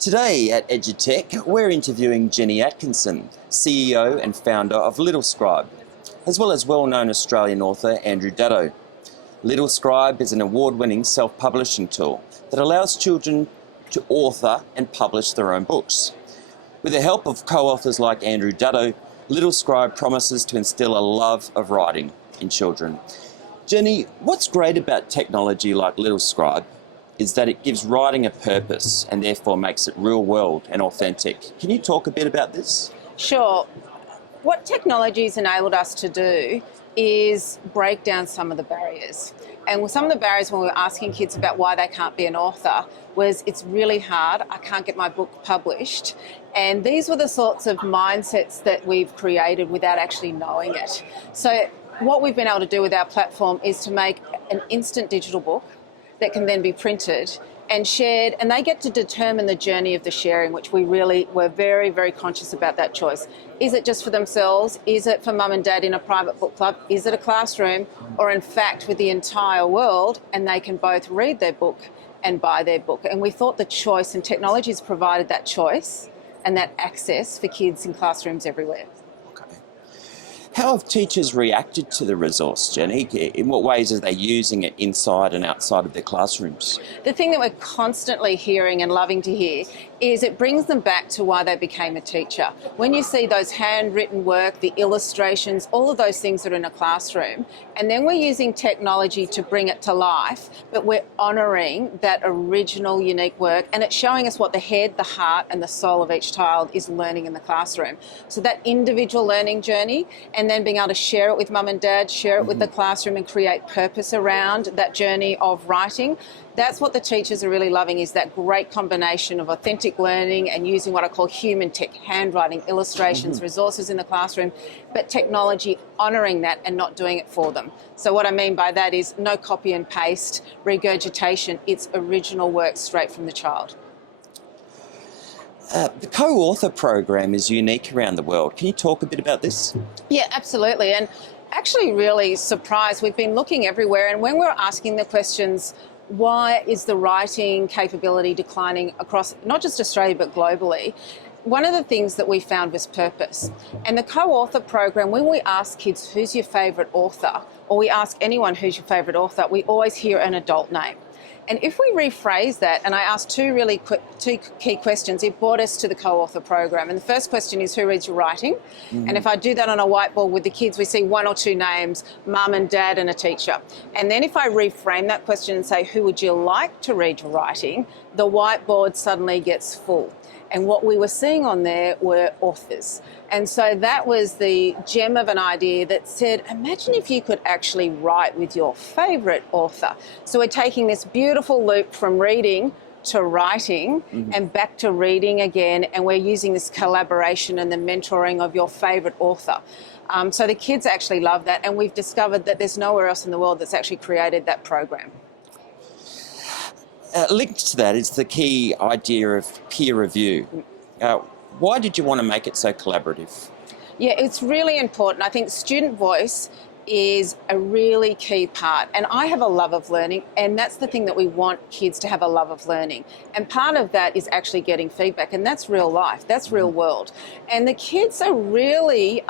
Today at EduTech, we're interviewing Jenny Atkinson, CEO and founder of Littlescribe, as well as well-known Australian author Andrew Daddo. Littlescribe is an award-winning self-publishing tool that allows children to author and publish their own books. With the help of co-authors like Andrew Daddo, Littlescribe promises to instill a love of writing in children. Jenny, what's great about technology like Littlescribe is that it gives writing a purpose and therefore makes it real world and authentic. Can you talk a bit about this? Sure. What technology's enabled us to do is break down some of the barriers. And some of the barriers when we were asking kids about why they can't be an author was it's really hard, I can't get my book published. And these were the sorts of mindsets that we've created without actually knowing it. So what we've been able to do with our platform is to make an instant digital book that can then be printed and shared, and they get to determine the journey of the sharing, which we really were very, very conscious about that choice. Is it just for themselves? Is it for mum and dad in a private book club? Is it a classroom? Or in fact with the entire world, and they can both read their book and buy their book. And we thought the choice, and technology has provided that choice and that access for kids in classrooms everywhere. How have teachers reacted to the resource, Jenny? In what ways are they using it inside and outside of their classrooms? The thing that we're constantly hearing and loving to hear is it brings them back to why they became a teacher. When you see those handwritten work, the illustrations, all of those things that are in a classroom, and then we're using technology to bring it to life, but we're honouring that original, unique work, and it's showing us what the head, the heart, and the soul of each child is learning in the classroom. So that individual learning journey, and then being able to share it with mum and dad, share it with the classroom and create purpose around that journey of writing. That's what the teachers are really loving, is that great combination of authentic learning and using what I call human tech, handwriting, illustrations, resources in the classroom, but technology honouring that and not doing it for them. So what I mean by that is no copy and paste, regurgitation, it's original work straight from the child. The co-author program is unique around the world. Can you talk a bit about this? Yeah, absolutely. And actually really surprised. We've been looking everywhere, and when we're asking the questions, why is the writing capability declining across not just Australia but globally, one of the things that we found was purpose. And the co-author program, when we ask kids who's your favourite author, or we ask anyone who's your favourite author, we always hear an adult name. And if we rephrase that, and I asked two key questions, it brought us to the co-author program. And the first question is, who reads your writing? And if I do that on a whiteboard with the kids, we see one or two names, mum and dad and a teacher. And then if I reframe that question and say, who would you like to read your writing? The whiteboard suddenly gets full. And what we were seeing on there were authors. And so that was the gem of an idea that said, imagine if you could actually write with your favourite author. So we're taking this beautiful loop from reading to writing and back to reading again, and we're using this collaboration and the mentoring of your favourite author. So the kids actually love that, and we've discovered that there's nowhere else in the world that's actually created that program. Linked to that is the key idea of peer review. Why did you want to make it so collaborative? Yeah, it's really important. I think student voice is a really key part. And I have a love of learning, and that's the thing that we want kids to have, a love of learning. And part of that is actually getting feedback, and that's real life, that's real world. And the kids are really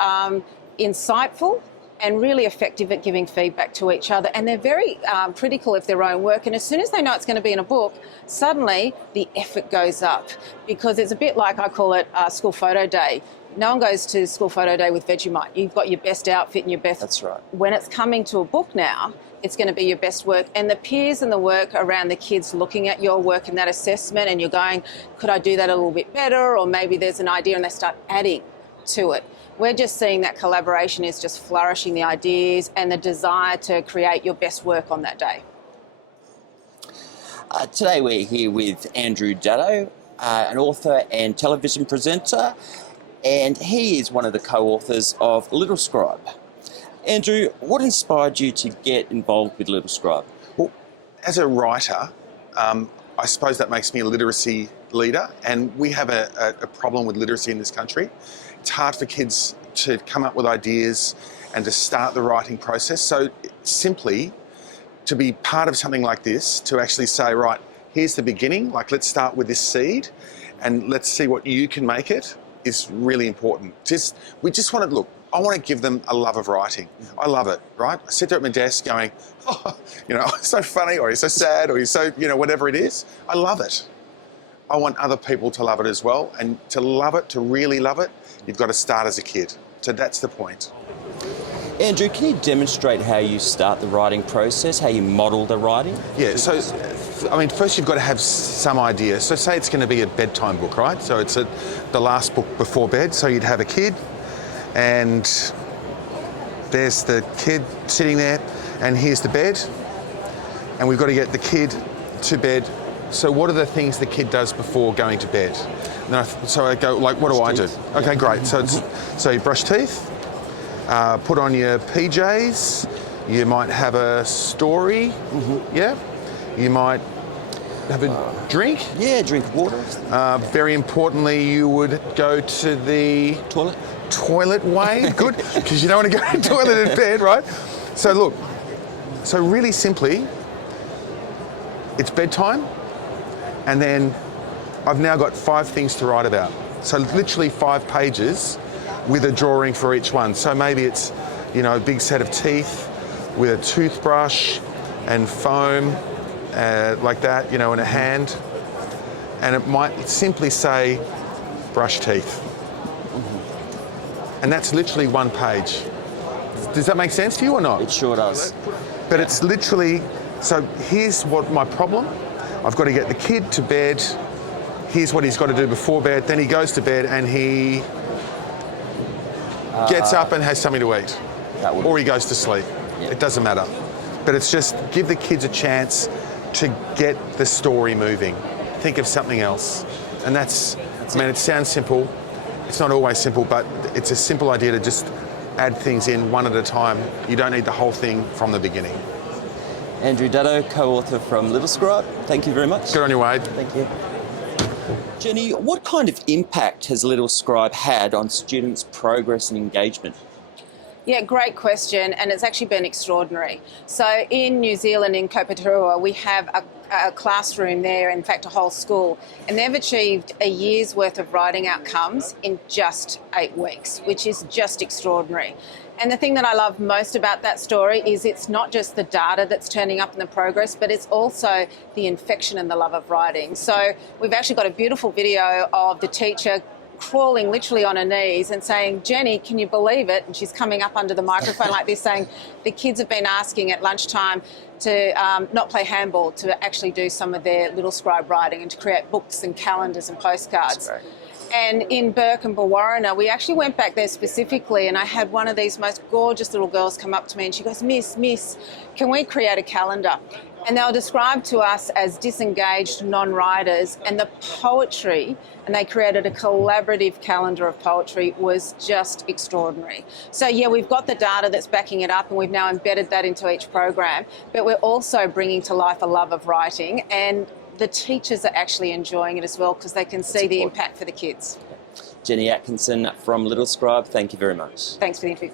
insightful and really effective at giving feedback to each other. And they're very critical of their own work. And as soon as they know it's going to be in a book, suddenly the effort goes up, because it's a bit like, I call it school photo day. No one goes to school photo day with Vegemite. You've got your best outfit and your best... That's right. When it's coming to a book now, it's going to be your best work. And the peers and the work around the kids looking at your work and that assessment, and you're going, could I do that a little bit better? Or maybe there's an idea, and they start adding to it. We're just seeing that collaboration is just flourishing the ideas and the desire to create your best work on that day. Today we're here with Andrew Daddo, an author and television presenter, and he is one of the co-authors of Littlescribe. Andrew, what inspired you to get involved with Littlescribe? Well, as a writer, I suppose that makes me a literacy leader, and we have a problem with literacy in this country. It's hard for kids to come up with ideas and to start the writing process. So simply to be part of something like this, to actually say, right, here's the beginning, like let's start with this seed and let's see what you can make it, is really important. We just want to, look, I want to give them a love of writing. I love it, right? I sit there at my desk going, oh, you know, it's so funny, or he's so sad, or he's so, you know, whatever it is. I love it. I want other people to love it as well. And to love it, to really love it, you've got to start as a kid. So that's the point. Andrew, can you demonstrate how you start the writing process, how you model the writing? Yeah, so, I mean, first you've got to have some idea. So say it's going to be a bedtime book, right? So it's the last book before bed. So you'd have a kid, and there's the kid sitting there, and here's the bed, and we've got to get the kid to bed. So what are the things the kid does before going to bed? So I go, like, what do I do? Okay, great. So you brush teeth, put on your PJs, you might have a story, yeah? You might have a drink. Yeah, drink water. Very importantly, you would go to the toilet way. Good, because you don't want to go to the toilet in bed, right? So look, so really simply, it's bedtime, and then I've now got 5 things to write about. So literally 5 pages with a drawing for each one. So maybe it's, you know, a big set of teeth with a toothbrush and foam, like that, you know, in a hand. And it might simply say, brush teeth. And that's literally 1 page. Does that make sense to you or not? It sure does. But it's literally, so here's what my problem. I've got to get the kid to bed. Here's what he's got to do before bed. Then he goes to bed and he gets up and has something to eat. Or he goes to sleep. Yeah. It doesn't matter. But it's just give the kids a chance to get the story moving. Think of something else. And that's I mean, it sounds simple. It's not always simple, but it's a simple idea to just add things in one at a time. You don't need the whole thing from the beginning. Andrew Daddo, co-author from Littlescribe. Thank you very much. Good on you, Wade. Thank you. Jenny, what kind of impact has Littlescribe had on students' progress and engagement? Yeah, great question, and it's actually been extraordinary. So in New Zealand, in Coauthor, we have a classroom there, in fact a whole school, and they've achieved a year's worth of writing outcomes in just 8 weeks, which is just extraordinary. And the thing that I love most about that story is it's not just the data that's turning up in the progress, but it's also the infection and the love of writing. So we've actually got a beautiful video of the teacher crawling literally on her knees and saying, Jenny, can you believe it? And she's coming up under the microphone like this saying, the kids have been asking at lunchtime to not play handball, to actually do some of their Littlescribe writing and to create books and calendars and postcards. And in Burke and Bawarrina, we actually went back there specifically, and I had one of these most gorgeous little girls come up to me and she goes, Miss, can we create a calendar? And they were described to us as disengaged non-writers, and the poetry, and they created a collaborative calendar of poetry, was just extraordinary. So yeah, we've got the data that's backing it up, and we've now embedded that into each program, but we're also bringing to life a love of writing, and the teachers are actually enjoying it as well because they can see the impact for the kids. Jenny Atkinson from Littlescribe, thank you very much. Thanks for the interview.